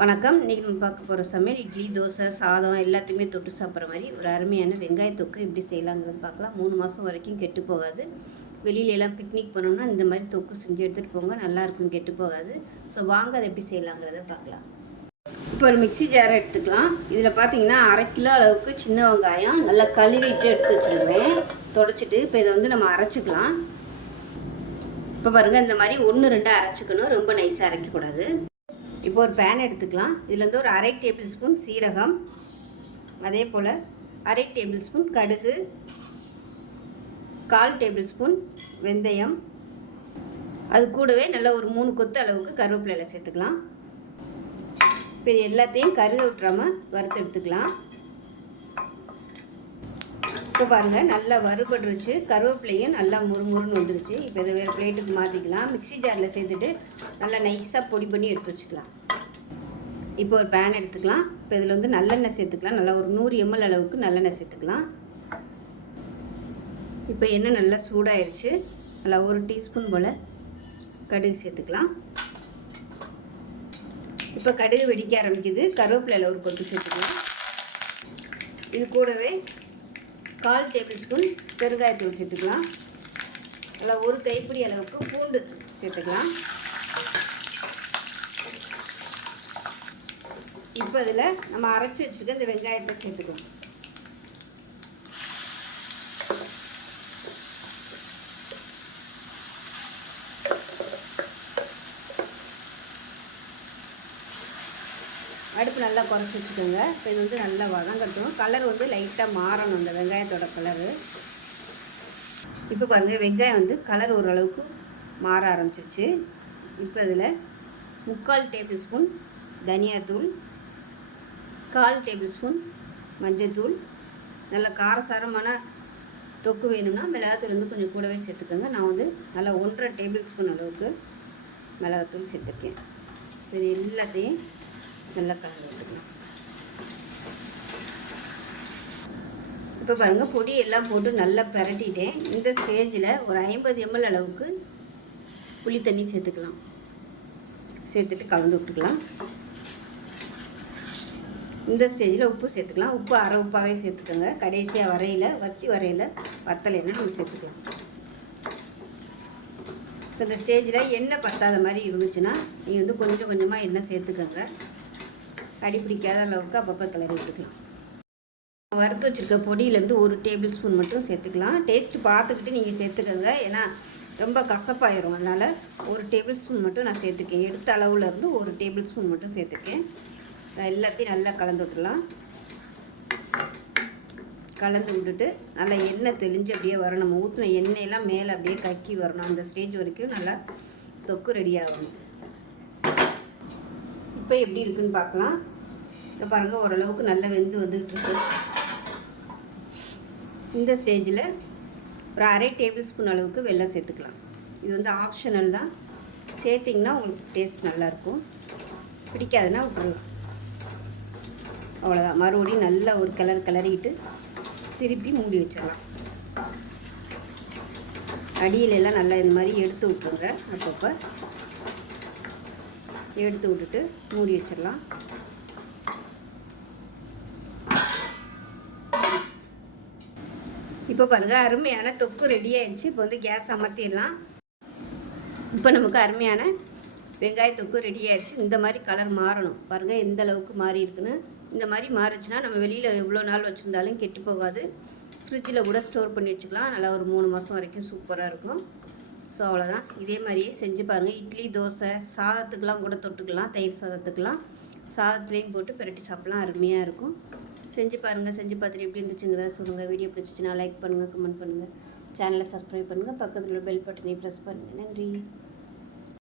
வணக்கம். இன்றைக்கி நம்ம பார்க்க போகிற சமையல் இட்லி, தோசை, சாதம் எல்லாத்தையுமே தொட்டு சாப்பிட்ற மாதிரி ஒரு அருமையான வெங்காய தொக்கு எப்படி செய்யலாங்கிறது பார்க்கலாம். 3 மாதம் வரைக்கும் கெட்டு போகாது. வெளியிலலாம் பிக்னிக் பண்ணோம்னா இந்த மாதிரி தொக்கு செஞ்சு எடுத்துகிட்டு போங்க, நல்லாயிருக்கும், கெட்டு போகாது. ஸோ வாங்க அதை எப்படி செய்யலாங்கிறத பார்க்கலாம். இப்போ ஒரு மிக்ஸி ஜாரை எடுத்துக்கலாம். இதில் பார்த்தீங்கன்னா 1/2 கிலோ அளவுக்கு சின்ன வெங்காயம் நல்லா கழுவிட்டு எடுத்து வச்சுருவேன், தொடச்சிட்டு. இப்போ இதை வந்து நம்ம அரைச்சிக்கலாம். இப்போ பாருங்கள், இந்த மாதிரி 1-2 அரைச்சிக்கணும், ரொம்ப நைஸாக அரைக்கக்கூடாது. இப்போ ஒரு பேன் எடுத்துக்கலாம். இதில் வந்து ஒரு 1/2 டேபிள் ஸ்பூன் சீரகம், அதே போல் 1/2 டேபிள் ஸ்பூன் கடுகு, 1/4 டேபிள் ஸ்பூன் வெந்தயம், அது கூடவே நல்லா ஒரு 3 கொத்து அளவுக்கு கருவேப்பிலை சேர்த்துக்கலாம். இப்போ இது எல்லாத்தையும் கருக விட்டுறாமல் வறுத்து எடுத்துக்கலாம். இப்போ பாருங்கள், நல்லா வறுபட்டுருச்சு, கருவேப்பிலையும் நல்லா முறுமுறுன்னு வந்துருச்சு. இப்போ இதை வேறு பிளேட்டுக்கு மாற்றிக்கலாம். மிக்ஸி ஜாரில் சேர்த்துட்டு நல்லா நைஸாக பொடி பண்ணி எடுத்து வச்சுக்கலாம். இப்போ ஒரு பேன் எடுத்துக்கலாம். இப்போ இதில் வந்து நல்லெண்ணெய் சேர்த்துக்கலாம். நல்லா ஒரு 100 ml அளவுக்கு நல்லெண்ணெய் சேர்த்துக்கலாம். இப்போ எண்ணெய் நல்லா சூடாயிருச்சு. நல்லா 1 டீஸ்பூன் போல் கடுகு சேர்த்துக்கலாம். இப்போ கடுகு வெடிக்க ஆரம்பிக்குது. கருவேப்பிலையில் ஒரு கொத்து சேர்த்துக்கலாம். இது கூடவே 1/4 டேபிள் ஸ்பூன் பெருங்காயத்தூள் சேர்த்துக்கலாம். நல்லா 1 கைப்பிடி அளவுக்கு பூண்டு சேர்த்துக்கலாம். இப்போ இதில் நம்ம அரைச்சி வச்சுருக்க இந்த வெங்காயத்தை சேர்த்துக்கலாம். அடுப்பு நல்லா குறைச்சி வச்சுக்கோங்க. இப்போ இது வந்து நல்லா வதங்கட்டும். கலர் வந்து லைட்டாக மாறணும், இந்த வெங்காயத்தோட கலரு. இப்போ பாருங்கள், வெங்காயம் வந்து கலர் ஓரளவுக்கு மாற ஆரம்பிச்சிருச்சு. இப்போ இதில் 3/4 டேபிள் ஸ்பூன் தனியாத்தூள், 1/4 டேபிள் ஸ்பூன் மஞ்சள்தூள். நல்லா காரசாரமான தொக்கு வேணும்னா மிளகாத்தூள் வந்து கொஞ்சம் கூடவே சேர்த்துக்கோங்க. நான் வந்து நல்லா 1.5 டேபிள் ஸ்பூன் அளவுக்கு மிளகாத்தூள் சேர்த்துருக்கேன். இது எல்லாத்தையும் நல்லா கலந்து விட்டுக்கலாம். இப்போ பாருங்கள், பொடி எல்லாம் போட்டு நல்லா பிரட்டிட்டேன். இந்த ஸ்டேஜில் ஒரு 50 ml அளவுக்கு புளி தண்ணி சேர்த்துக்கலாம். சேர்த்துட்டு கலந்து விட்டுக்கலாம். இந்த ஸ்டேஜில் உப்பு சேர்த்துக்கலாம். உப்பு அரை உப்பாகவே சேர்த்துக்கோங்க. கடைசியாக வத்தி வரையில் வத்தலைன்னா நம்ம சேர்த்துக்கலாம். இப்போ இந்த ஸ்டேஜில் எண்ணெய் பத்தாத மாதிரி இருந்துச்சுன்னா நீங்கள் வந்து கொஞ்சம் கொஞ்சமாக எண்ணெய் சேர்த்துக்கோங்க. அடி பிடிக்காத அளவுக்கு அப்பப்போ கிளறி விட்டுக்கலாம். வறுத்து வச்சுருக்க பொடியிலேருந்து 1 டேபிள் ஸ்பூன் மட்டும் சேர்த்துக்கலாம். டேஸ்ட்டு பார்த்துக்கிட்டு நீங்கள் சேர்த்துக்கோங்க, ஏன்னா ரொம்ப கசப்பாயிரும். அதனால் 1 டேபிள் ஸ்பூன் மட்டும் நான் சேர்த்துக்கேன். எடுத்த அளவுலேருந்து 1 டேபிள் ஸ்பூன் மட்டும் சேர்த்துக்கேன். எல்லாத்தையும் நல்லா கலந்து விட்டுலாம். கலந்து விட்டுட்டு நல்லா எண்ணெய் தெளிஞ்சு அப்படியே வரணும். நம்ம ஊற்றின எண்ணெயெல்லாம் மேலே அப்படியே கக்கி வரணும். அந்த ஸ்டேஜ் வரைக்கும் நல்லா தொக்கு ரெடி ஆகணும். இப்போ எப்படி இருக்குன்னு பார்க்கலாம். இப்போ பாருங்கள், ஓரளவுக்கு நல்லா வெந்து வந்துகிட்ருக்கு. இந்த ஸ்டேஜில் ஒரு 1/2 டேபிள் ஸ்பூன் அளவுக்கு வெல்லம் சேர்த்துக்கலாம். இது வந்து ஆப்ஷனல் தான், சேர்த்திங்கன்னா உங்களுக்கு டேஸ்ட் நல்லாயிருக்கும். பிடிக்காதுன்னா விட்டுருலாம். அவ்வளோதான். மறுபடியும் நல்லா ஒரு கிளறிட்டு திருப்பி மூடி வச்சிடலாம். அடியிலெல்லாம் நல்லா இந்த மாதிரி எடுத்து விட்ருங்க. அப்பப்போ எடுத்து விட்டுட்டு மூடி வச்சிடலாம். இப்போ பாருங்கள், அருமையான தொக்கு ரெடி ஆயிடுச்சு. இப்போ வந்து கேஸ் அமர்த்திடலாம். இப்போ நமக்கு அருமையான வெங்காய தொக்கு ரெடி ஆயிடுச்சு. இந்த மாதிரி கலர் மாறணும். பாருங்கள் எந்த அளவுக்கு மாறி இருக்குன்னு. இந்த மாதிரி மாறிச்சுன்னா நம்ம வெளியில் எவ்வளோ நாள் வச்சுருந்தாலும் கெட்டு போகாது. ஃப்ரிட்ஜில் கூட ஸ்டோர் பண்ணி வச்சுக்கலாம். நல்லா ஒரு 3 மாதம் வரைக்கும் சூப்பராக இருக்கும். ஸோ அவ்வளோதான். இதே மாதிரியே செஞ்சு பாருங்கள். இட்லி, தோசை, சாதத்துக்கெலாம் கூட தொட்டுக்கலாம். தயிர் சாதத்துக்கெலாம் சாதத்துலேயும் போட்டு பிரட்டி சாப்பிட்லாம். அருமையாக இருக்கும். செஞ்சு பாருங்கள். செஞ்சு பார்த்துட்டு எப்படி இருந்துச்சுங்கிறத சொல்லுங்கள். வீடியோ பிடிச்சிச்சின்னா லைக் பண்ணுங்கள், கமெண்ட் பண்ணுங்கள், சேனலை சப்ஸ்கிரைப் பண்ணுங்கள், பக்கத்தில் பெல் பட்டனை ப்ரெஸ் பண்ணுங்கள். நன்றி.